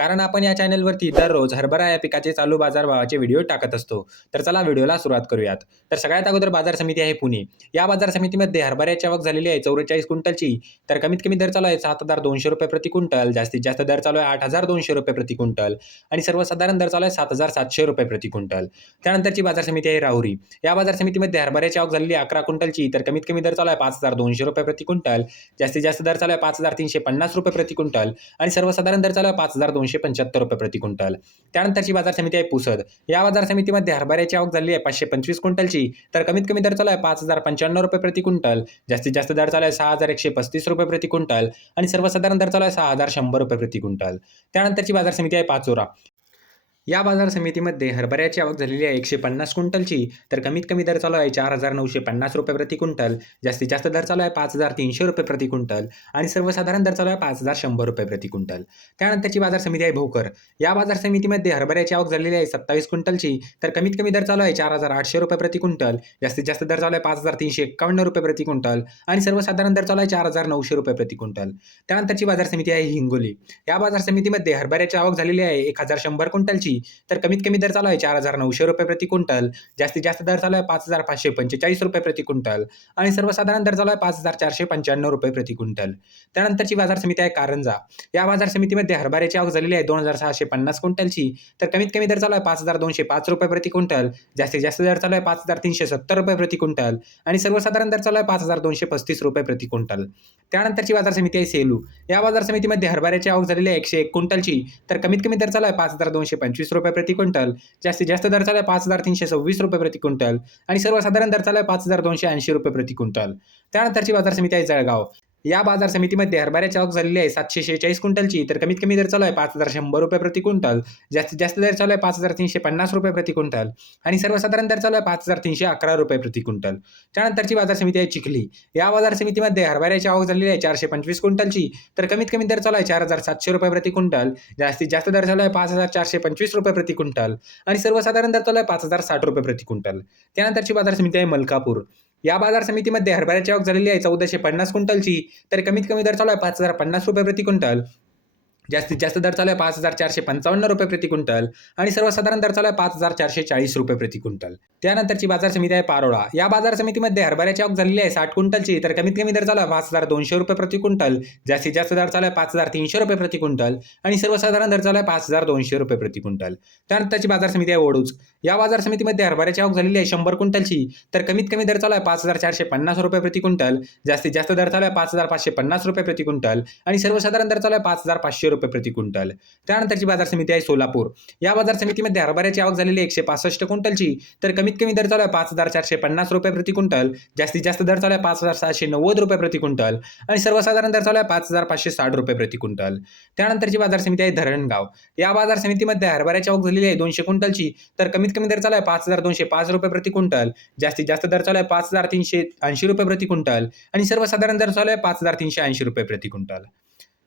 कारण आपण या चॅनलवरती दररोज हरभरा या पिकाचे चालू बाजारभावाचे व्हिडिओ टाकत असतो. तर चला व्हिडिओला सुरुवात करूयात. तर सगळ्यात अगोदर बाजार समिती आहे पुणे. या बाजार समितीमध्ये हरभऱ्याची आवक झालेली आहे चौवेचाळीस क्विंटलची. तर कमीत कमी दर चालू आहे सात हजार दोनशे रुपये प्रति क्विंटल. जास्तीत जास्त दर चालू आहे आठ हजार दोनशे रुपये प्रति क्विंटल. आणि सर्वसाधारण दर चालू आहे सात हजार सातशे रुपये प्रति क्विंटल. त्यानंतरची बाजार समिती आहे राहुरी. या बाजार समितीमध्ये हरभऱ्याची आवक झालेली अकरा क्विंटलची. तर कमीत कमी दर चालू आहे पाच हजार दोनशे रुपये प्रति क्विंटल. जास्तीत जास्त दर चालू आहे पाच हजार तीनशे पन्नास रुपये प्रति क्विंटल. आणि सर्वसाधारण दर चालू आहे पाच हजार दोनशे पंच्याहत्तर रुपये प्रति क्विंटल. त्यानंतरची बाजार समिती आहे पुसद. या बाजार समितीमध्ये हरभऱ्याची आवक झाली आहे पाचशे पंचवीस क्विंटलची. तर कमीत कमी दर चालू आहे पाच हजार पंच्याण्णव रुपये प्रति क्विंटल. जास्तीत जास्त दर चालू आहे सहा हजार एकशे पस्तीस रुपये प्रति क्विंटल. आणि सर्वसाधारण दर चालू आहे सहा हजार शंभर रुपये प्रति क्विंटल. त्यानंतरची बाजार समिती आहे पाचोरा. या बाजार समितीमध्ये हरभऱ्याची आवक झालेली आहे एकशे पन्नास क्विंटलची. तर कमीत कमी दर चालू आहे चार हजार नऊशे पन्नास रुपये प्रति क्विंटल. जास्तीत जास्त दर चालू आहे पाच हजार तीनशे रुपये प्रति क्विंटल. आणि सर्वसाधारण दर चालू आहे पाच हजार शंभर रुपये प्रति क्विंटल. त्यानंतरची बाजार समिती आहे भोकर. या बाजार समितीमध्ये हरभऱ्याची आवक झालेली आहे सत्तावीस क्विंटलची. तर कमीत कमी दर चालू आहे चार हजार आठशे रुपये प्रति क्विंटल. जास्तीत जास्त दर चालू आहे पाच हजार तीनशे एकावन्न रुपये प्रति क्विंटल. आणि सर्वसाधारण दर चालू आहे चार हजार नऊशे रुपये प्रति क्विंटल. त्यानंतरची बाजार समिती आहे हिंगोली. या बाजार समितीमध्ये हरभऱ्याची आवक झालेली आहे एक हजार शंभर क्विंटलची. तर कमीत कमी दर चालू आहे चार हजार नऊशे रुपये प्रति क्विंटल. जास्तीत जास्त दर चालू आहे पाच हजार पाचशे पंचेचाळीस रुपये प्रति क्विंटल. आणि सर्वसाधारण दर चालू आहे पाच हजार चारशे पंच्याण्णव रुपये प्रति क्विंटल. त्यानंतरची बाजार समिती आहे कारंजा. या बाजार समितीमध्ये हरभऱ्याची आवक झालेली आहे दोन हजार सहाशे पन्नास क्विंटलची. तर कमीत कमी दर चालू आहे पाच हजार दोनशे पाच रुपये प्रति क्विंटल. जास्तीत जास्त दर चालू आहे पाच हजार तीनशे सत्तर रुपये प्रति क्विंटल. आणि सर्वसाधारण दर चालू आहे पाच हजार दोनशे पस्तीस रुपये प्रति क्विंटल. त्यानंतरची बाजार समिती आहे सेलू. या बाजार समितीमध्ये हरभऱ्याची आवक झालेली आहे एकशे एक क्विंटलची. तर कमीत कमी दर चालू आहे पाच हजार दोनशे पंचवीस रुपये प्रति क्विंटल जास्तीत जास्त दर चालला आहे पाच हजार तीनशे सव्वीस रुपये प्रति क्विंटल आणि सर्वसाधारण दर चालला आहे पाच हजार दोनशे ऐंशी रुपये प्रति क्विंटल. त्यानंतरची बाजार समिती आहे जळगाव. या बाजार समितीमध्ये हरभऱ्याची आवक झालेली आहे. सातशे शेहेचाळीस क्विंटलची. तर कमीत कमी दर चालू आहे पाच हजार शंभर रुपये प्रति क्विंटल. जास्तीत जास्त दर चालू आहे पाच हजार तीनशे पन्नास रुपये प्रति क्विंटल. आणि सर्वसाधारण दर चालू आहे पाच हजार तीनशे अकरा रुपये प्रति क्विंटल. त्यानंतरची बाजार समिती आहे चिखली. या बाजार समितीमध्ये हरभऱ्याची आवक झालेली आहे चारशे पंचवीस क्विंटलची. तर कमीत कमी दर चालू आहे चार हजार सातशे रुपये प्रति क्विंटल. जास्तीत जास्त दर चालू आहे पाच हजार चारशे पंचवीस रुपये प्रति क्विंटल. आणि सर्वसाधारण दर चालू आहे पाच हजार साठ रुपये प्रति क्विंटल. त्यानंतरची बाजार समिती आहे मलकापूर. या बाजार समितीमध्ये हरभऱ्याची आवक झालेली आहे. चौदाशे पन्नास क्विंटलची. तर कमीत कमी दर चालू आहे पाच हजार पन्नास रुपये प्रति क्विंटल. जास्तीत जास्त दर चालू आहे पाच हजार चारशे पंचावन्न रुपये प्रति क्विंटल आणि सर्वसाधारण दर चालू आहे पाच हजार चारशे चाळीस रुपये प्रति क्विंटल. त्यानंतरची बाजार समिती आहे पारोळा. या बाजार समितीमध्ये हरभऱ्याची आवक झालेली आहे साठ क्विंटलची तर कमीत कमी दर चालू आहे पाच हजार दोनशे रुपये प्रति क्विंटल जास्तीत जास्त दर चालू आहे पाच हजार तीनशे रुपये प्रति क्विंटल आणि सर्वसाधारण दर चालू आहे पाच हजार दोनशे रुपये प्रति क्विंटल. त्यानंतरची बाजार समिती आहे ओडूच. या बाजार समितीमध्ये हरभऱ्याची आवक झालेली आहे शंभर क्विंटलची तर कमीत कमी दर चालू आहे पाच हजार चारशे पन्नास रुपये प्रति क्विंटल जास्तीत जास्त दर चालू आहे पाच हजार पाचशे पन्नास रुपये प्रति क्विंटल आणि सर्वसाधारण दर चालू आहे पाच हजार पाचशे रुपये प्रति क्विंटल. त्यानंतरची बाजार समिती आहे सोलापूर. या बाजार समितीमध्ये हरभऱ्याची आवक झालेली एकशे पासष्ट क्विंटलची. तर कमीत कमी दर चालू आहे पाच हजार चारशे पन्नास रुपये प्रति क्विंटल. जास्तीत जास्त दर चालू आहे पाच हजार सहाशे नव्वद रुपये प्रति क्विंटल. आणि सर्वसाधारण दर चालू आहे पाच हजार पाचशे साठ रुपये प्रति क्विंटल. त्यानंतरची बाजार समिती आहे धरणगाव. या बाजार समितीमध्ये हरभऱ्याची आवक झालेली आहे दोनशे क्विंटलची. तर कमीत कमी दर चालू आहे पाच हजार दोनशे पाच रुपये प्रति क्विंटल. जास्तीत जास्त दर चालू आहे पाच हजार तीनशे ऐंशी रुपये प्रति क्विंटल. आणि सर्वसाधारण दर चालू आहे पाच हजार तीनशे ऐंशी रुपये प्रति क्विंटल.